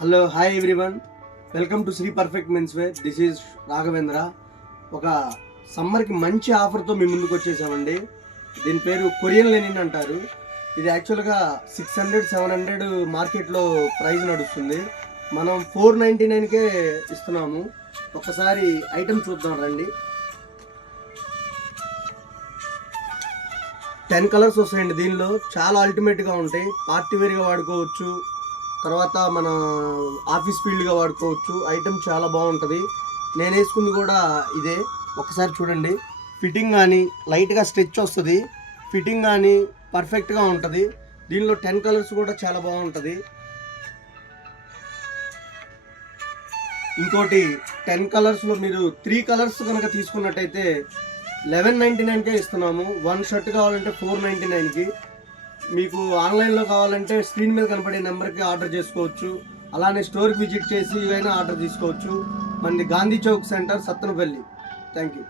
Hello hi everyone, welcome to Sri perfect menswear. This is Raghavendra. ఒక సమ్మర్కి మంచి ఆఫర్తో మీ ముందుకు వచ్చేసామండి. దీని పేరు కొరియన్ లెనిన్ అంటారు. ఇది యాక్చువల్గా 600-700 మార్కెట్లో ప్రైస్ నడుస్తుంది. మనం 499కే ఇస్తున్నాము. ఒకసారి ఐటమ్ చూద్దాం రండి. 10 కలర్స్ వస్తాయండి. దీనిలో చాలా అల్టిమేట్గా ఉంటాయి. పార్టీ వేర్గా వాడుకోవచ్చు, తర్వాత మన ఆఫీస్ ఫీల్డ్గా వాడుకోవచ్చు. ఐటమ్ చాలా బాగుంటుంది. నేను వేసుకుంది కూడా ఇదే. ఒకసారి చూడండి. ఫిట్టింగ్ కానీ లైట్గా స్ట్రెచ్ వస్తుంది. ఫిట్టింగ్ కానీ పర్ఫెక్ట్గా ఉంటుంది. దీనిలో 10 కలర్స్ కూడా చాలా బాగుంటుంది. ఇంకోటి 10 కలర్స్లో మీరు 3 కలర్స్ కనుక తీసుకున్నట్టయితే 1199కే ఇస్తున్నాము. 1 షర్ట్ కావాలంటే 499కి. మీకు ఆన్లైన్లో కావాలంటే స్క్రీన్ మీద కనపడే నెంబర్కి ఆర్డర్ చేసుకోవచ్చు. అలానే స్టోర్కి విజిట్ చేసి ఇవైనా ఆర్డర్ తీసుకోవచ్చు. మనది Gandhi Chowk centre, Sattenapalli. Thank you.